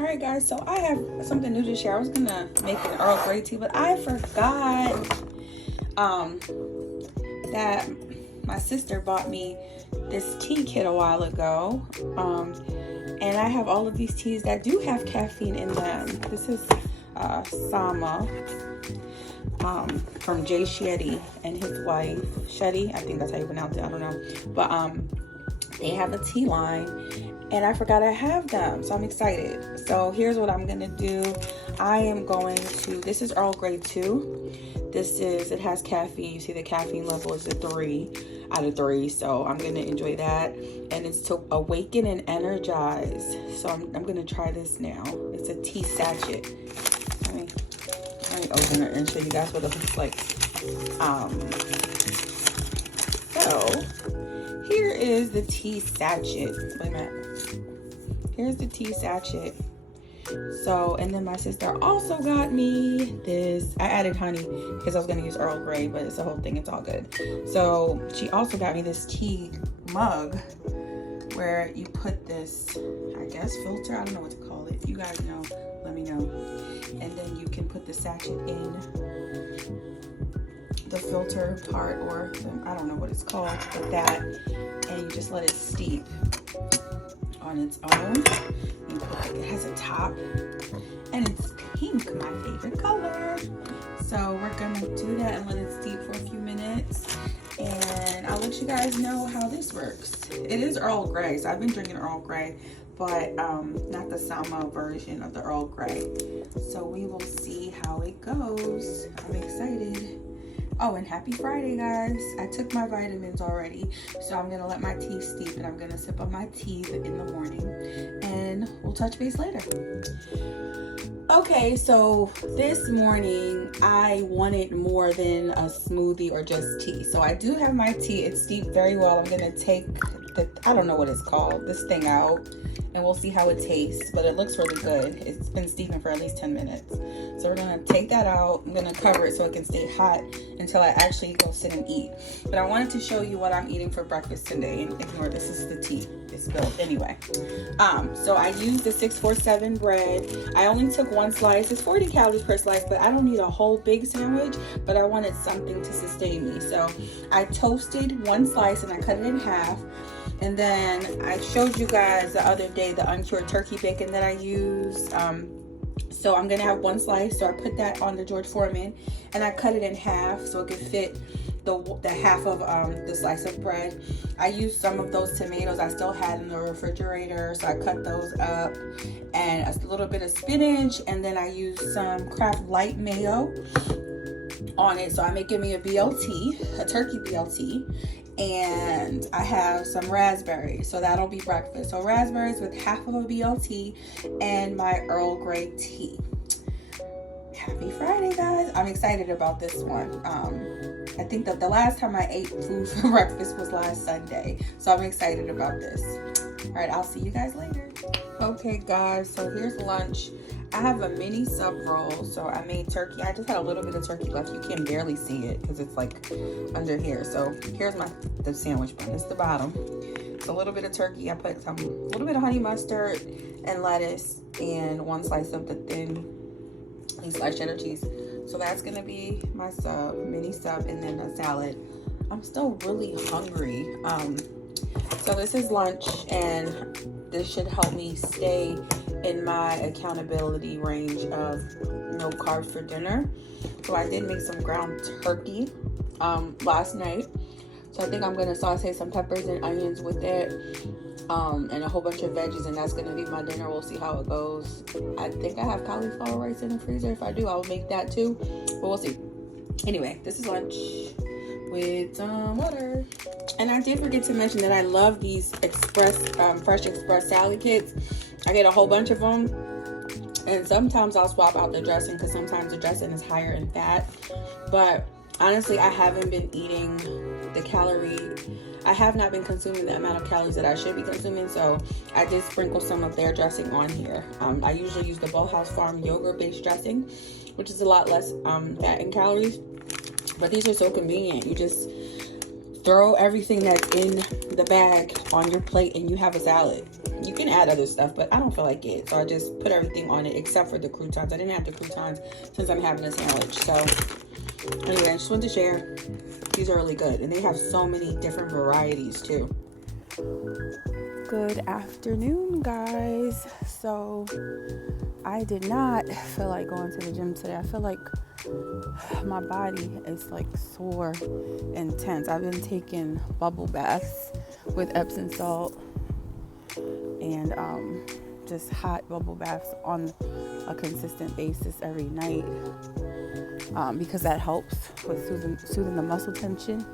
All right, guys, so I have something new to share. I was gonna make an Earl Grey tea, but I forgot that my sister bought me this tea kit a while ago, and I have all of these teas that do have caffeine in them. This is Sama from Jay Shetty and his wife Shetty. I think that's how you pronounce it. I don't know, but they have a tea line, and I forgot I have them, so I'm excited. So here's what I'm gonna do. I am going to, this is Earl Grey 2. It has caffeine. You see the caffeine level is a 3 out of 3, so I'm gonna enjoy that. And it's to awaken and energize. So I'm gonna try this now. It's a tea sachet. Let me open it and show you guys what it looks like. So here is the tea sachet. Wait a minute. Here's the tea sachet. So, and then my sister also got me this. I added honey because I was going to use Earl Grey, but it's a whole thing. It's all good. So she also got me this tea mug where you put this, I guess, filter. I don't know what to call it. If you guys know, let me know. And then you can put the sachet in the filter part, or I don't know what it's called, but that, and you just let it steep on its own. It has a top, and it's pink, my favorite color. So we're gonna do that and let it steep for a few minutes, and I'll let you guys know how this works. It is Earl Grey, so I've been drinking Earl Grey, but not the Sama version of the Earl Grey. So we will see how it goes. I'm excited. Oh, and happy Friday, guys. I took my vitamins already, so I'm gonna let my tea steep, and I'm gonna sip on my tea in the morning, and we'll touch base later. Okay, so this morning I wanted more than a smoothie or just tea. So I do have my tea. It's steeped very well. I'm gonna take I don't know what it's called, this thing out, and we'll see how it tastes, but it looks really good. It's been steeping for at least 10 minutes. So we're gonna take that out. I'm gonna cover it so it can stay hot until I actually go sit and eat. But I wanted to show you what I'm eating for breakfast today, and ignore this is the tea. It's spilled anyway. So I used the 647 bread. I only took one slice. It's 40 calories per slice, but I don't need a whole big sandwich, but I wanted something to sustain me. So I toasted one slice and I cut it in half. And then I showed you guys the other day the uncured turkey bacon that I used. So I'm gonna have one slice. So I put that on the George Foreman, and I cut it in half so it could fit the half of the slice of bread. I used some of those tomatoes I still had in the refrigerator, so I cut those up, and a little bit of spinach, and then I used some Kraft Light mayo on it. So I'm making me a BLT, a turkey BLT. And I have some raspberries, so that'll be breakfast. So raspberries with half of a BLT and my Earl Grey tea. Happy Friday, guys. I'm excited about this one. I think that the last time I ate food for breakfast was last Sunday, so I'm excited about this. All right, I'll see you guys later. Okay, guys, so here's lunch. I have a mini sub roll, so I made turkey. I just had a little bit of turkey left. You can barely see it because it's like under here. So here's the sandwich bun. It's the bottom. It's a little bit of turkey. I put a little bit of honey mustard and lettuce, and one slice of the thin sliced cheddar cheese. So that's gonna be my mini sub, and then a salad. I'm still really hungry. So this is lunch, and this should help me stay in my accountability range of no carbs for dinner. So I did make some ground turkey last night. So I think I'm gonna saute some peppers and onions with it, and a whole bunch of veggies, and that's gonna be my dinner. We'll see how it goes. I think I have cauliflower rice in the freezer. If I do, I'll make that too, but we'll see. Anyway, this is lunch with some water. And I did forget to mention that I love these fresh express salad kits. I get a whole bunch of them, and sometimes I'll swap out the dressing because sometimes the dressing is higher in fat. But honestly, I haven't been eating I have not been consuming the amount of calories that I should be consuming, so I did sprinkle some of their dressing on here. I usually use the Bohouse Farm yogurt based dressing, which is a lot less fat and calories, but these are so convenient. You just throw everything that's in the bag on your plate and you have a salad. You can add other stuff, but I don't feel like it. So I just put everything on it except for the croutons. I didn't have the croutons since I'm having a sandwich. So anyway, I just wanted to share. These are really good. And they have so many different varieties too. Good afternoon, guys. So I did not feel like going to the gym today. I feel like my body is like sore and tense. I've been taking bubble baths with Epsom salt and just hot bubble baths on a consistent basis every night because that helps with soothing the muscle tension,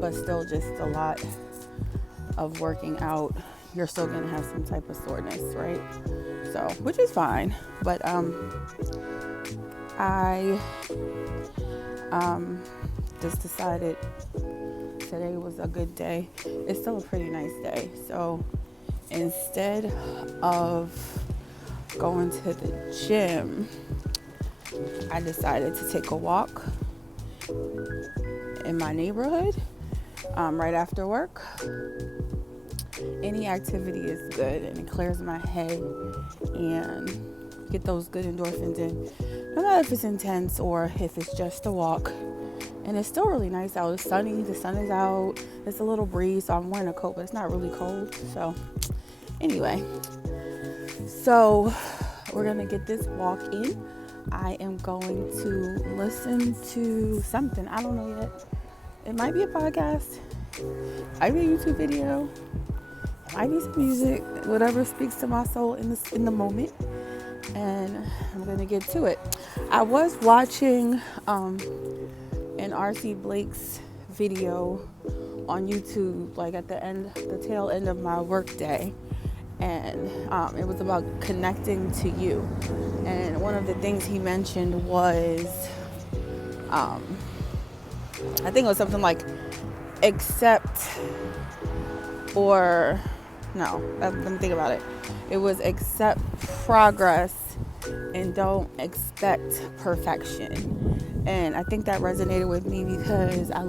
but still just a lot of working out. You're still gonna have some type of soreness, right? So, which is fine, but I just decided today was a good day. It's still a pretty nice day. So instead of going to the gym, I decided to take a walk in my neighborhood right after work. Any activity is good and it clears my head and get those good endorphins in, no matter if it's intense or if it's just a walk. And it's still really nice out. It's sunny, the sun is out, it's a little breeze, so I'm wearing a coat, but it's not really cold. So anyway, so we're gonna get this walk in. I am going to listen to something. I don't know yet. It might be a podcast, it might be a YouTube video, it might be some music, whatever speaks to my soul in the moment. And I'm gonna get to it. I was watching an R.C. Blake's video on YouTube, like at the tail end of my work day, and it was about connecting to you. And one of the things he mentioned was, I think it was something like accept, or no, let me think about it. It was accept progress and don't expect perfection. And I think that resonated with me because I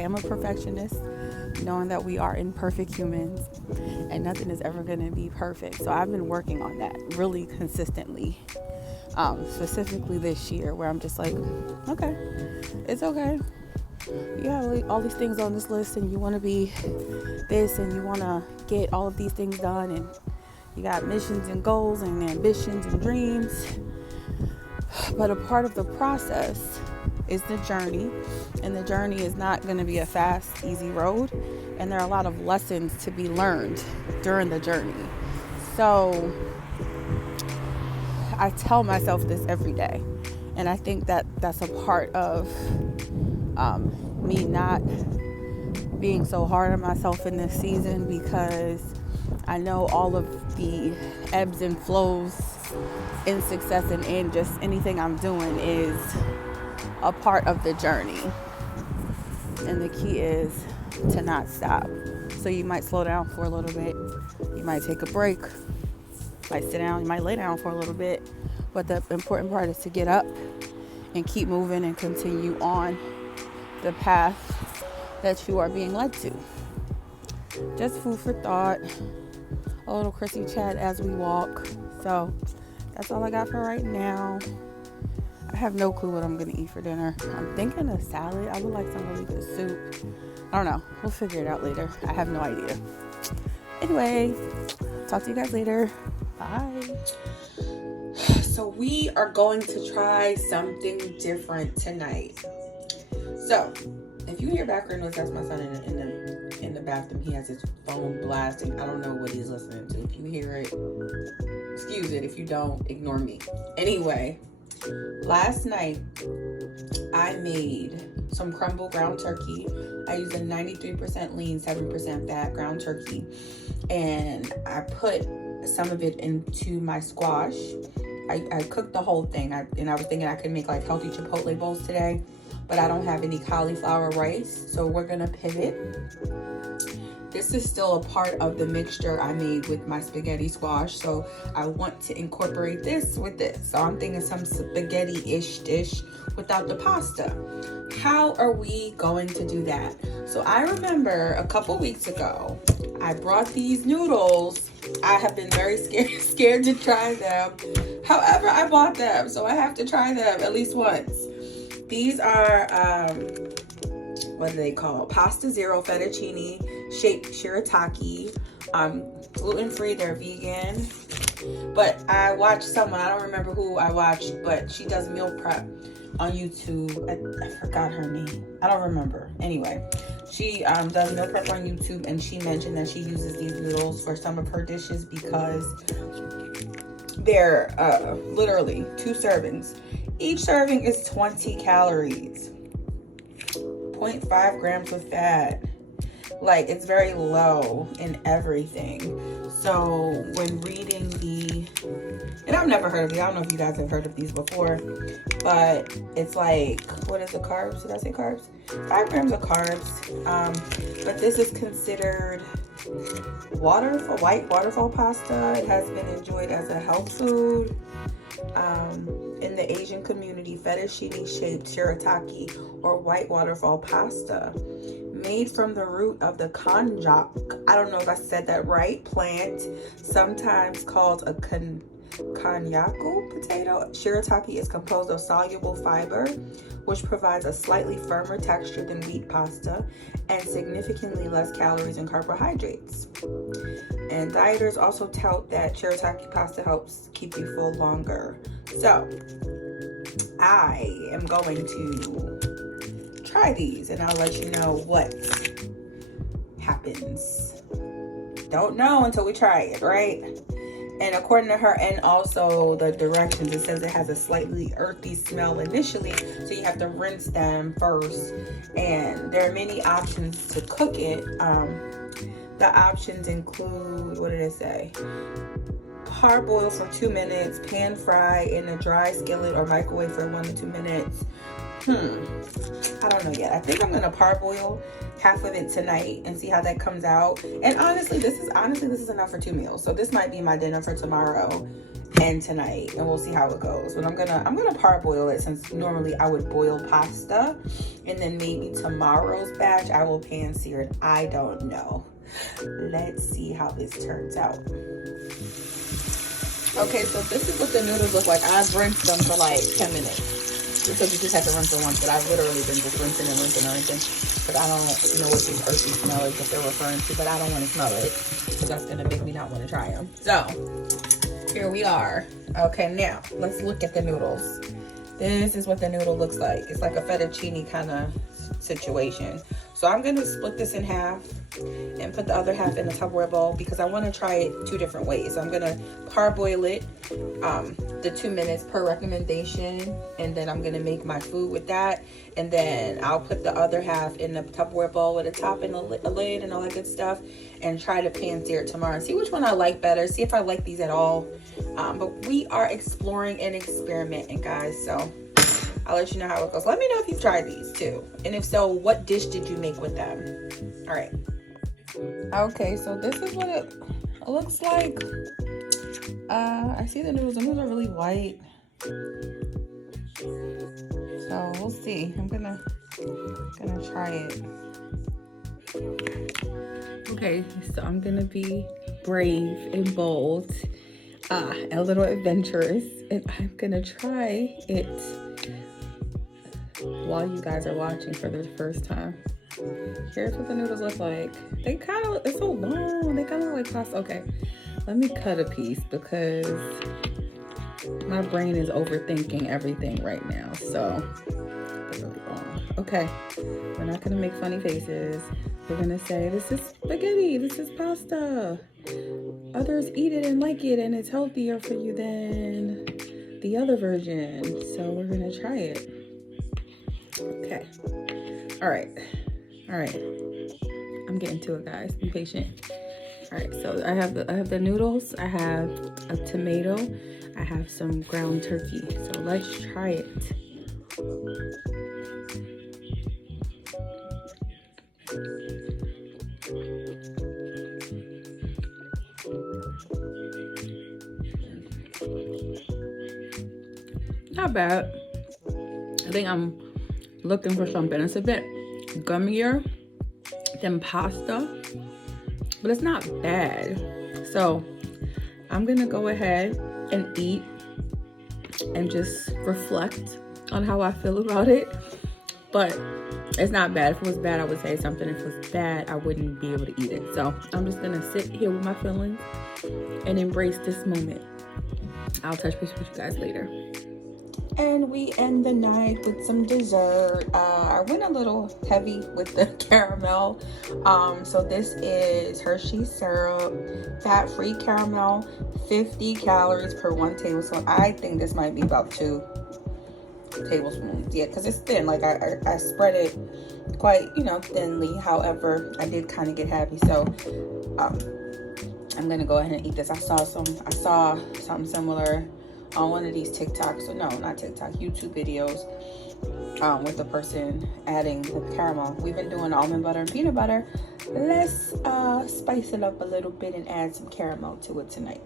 am a perfectionist, knowing that we are imperfect humans and nothing is ever going to be perfect. So I've been working on that really consistently, specifically this year, where I'm just like, okay, it's okay. You have all these things on this list and you want to be this and you want to get all of these things done, and you got missions and goals and ambitions and dreams. But a part of the process is the journey, and the journey is not going to be a fast, easy road, and there are a lot of lessons to be learned during the journey. So I tell myself this every day, and I think that that's a part of me not being so hard on myself in this season, because I know all of the ebbs and flows in success and in just anything I'm doing is a part of the journey. And the key is to not stop. So you might slow down for a little bit. You might take a break. You might sit down. You might lay down for a little bit. But the important part is to get up and keep moving and continue on the path that you are being led to. Just food for thought. A little Chrissy chat as we walk. So that's all I got for right now. I have no clue what I'm going to eat for dinner. I'm thinking a salad. I would like some really good soup. I don't know. We'll figure it out later. I have no idea. Anyway, talk to you guys later. Bye. So we are going to try something different tonight. So if you hear background noise, that's my son in the bathroom. He has his phone blasting. I don't know what he's listening to. If you hear it, excuse it. If you don't, ignore me. Anyway, last night I made some crumble ground turkey. I used a 93% lean, 7% fat ground turkey, and I put some of it into my squash. I cooked the whole thing, and I was thinking I could make like healthy chipotle bowls today, but I don't have any cauliflower rice, so we're gonna pivot. This is still a part of the mixture I made with my spaghetti squash, so I want to incorporate this with this. So I'm thinking some spaghetti-ish dish without the pasta. How are we going to do that? So I remember a couple weeks ago, I brought these noodles I have been very scared to try them. However, I bought them, so I have to try them at least once. These are, what do they call? Pasta Zero fettuccine shaped shirataki. Gluten-free, they're vegan. But I watched someone, I don't remember who I watched, but she does meal prep on YouTube. I forgot her name. I don't remember. Anyway, she does meal prep on YouTube, and she mentioned that she uses these noodles for some of her dishes because they're literally 2 servings. Each serving is 20 calories, 0.5 grams of fat. Like, it's very low in everything. So when reading and I've never heard of these. I don't know if you guys have heard of these before, but it's like, what is the carbs? Did I say carbs? 5 grams of carbs. But this is considered white waterfall pasta. It has been enjoyed as a health food. In the Asian community, fettuccine shaped shirataki or white waterfall pasta, made from the root of the konjac, I don't know if I said that right, plant, sometimes called a konjaku potato. Shirataki is composed of soluble fiber, which provides a slightly firmer texture than wheat pasta and significantly less calories and carbohydrates. And dieters also tout that shirataki pasta helps keep you full longer. So I am going to try these and I'll let you know what happens. Don't know until we try it, right? And according to her, and also the directions, it says it has a slightly earthy smell initially, so you have to rinse them first. And there are many options to cook it. The options include, what did it say? Parboil for 2 minutes, pan fry in a dry skillet, or microwave for 1 to 2 minutes. I don't know yet. I think I'm gonna parboil half of it tonight and see how that comes out. And honestly, this is enough for 2 meals. So this might be my dinner for tomorrow and tonight, and we'll see how it goes. But I'm gonna parboil it, since normally I would boil pasta, and then maybe tomorrow's batch I will pan sear it. I don't know. Let's see how this turns out. Okay, so this is what the noodles look like. I've rinsed them for like 10 minutes. Because you just have to rinse them once, but I've literally been just rinsing and rinsing and rinsing. But I don't know what this earthy smell is that they're referring to, but I don't want to smell it, because that's going to make me not want to try them. So, here we are. Okay, now, let's look at the noodles. This is what the noodle looks like. It's like a fettuccine kind of situation. So I'm going to split this in half and put the other half in a Tupperware bowl, because I want to try it 2 different ways. So I'm going to parboil it the 2 minutes per recommendation, and then I'm going to make my food with that, and then I'll put the other half in the Tupperware bowl with a top and a lid and all that good stuff, and try to pan sear it tomorrow and see which one I like better, see if I like these at all. But we are exploring and experimenting, guys, so I'll let you know how it goes. Let me know if you've tried these too, and if so, what dish did you make with them? All right. Okay, so this is what it looks like. I see the noodles. The noodles are really white, so we'll see. I'm gonna try it. Okay, so I'm gonna be brave and bold, a little adventurous, and I'm gonna try it while you guys are watching for the first time. Here's what the noodles look like. It's so long. They kind of look like pasta. Okay, let me cut a piece, because my brain is overthinking everything right now. So it's really long. Okay, we're not gonna make funny faces. We're gonna say, this is spaghetti, this is pasta. Others eat it and like it, and it's healthier for you than the other version. So we're gonna try it. Okay. All right. I'm getting to it, guys. Be patient. All right. So I have the noodles. I have a tomato. I have some ground turkey. So let's try it. Not bad. I think I'm looking for something. It's a bit gummier than pasta, but it's not bad. So I'm gonna go ahead and eat and just reflect on how I feel about it. But it's not bad. If it was bad, I would say something. If it was bad, I wouldn't be able to eat it. So I'm just gonna sit here with my feelings and embrace this moment. I'll touch base with you guys later. And we end the night with some dessert. I went a little heavy with the caramel. So this is Hershey syrup, fat-free caramel, 50 calories per 1 tablespoon. I think this might be about 2 tablespoons. Yeah, because it's thin. Like I spread it quite, thinly. However, I did kind of get happy. So I'm gonna go ahead and eat this. I saw something similar on one of these TikToks, or no, not TikTok, YouTube videos, with the person adding the caramel. We've been doing almond butter and peanut butter. Let's spice it up a little bit and add some caramel to it tonight.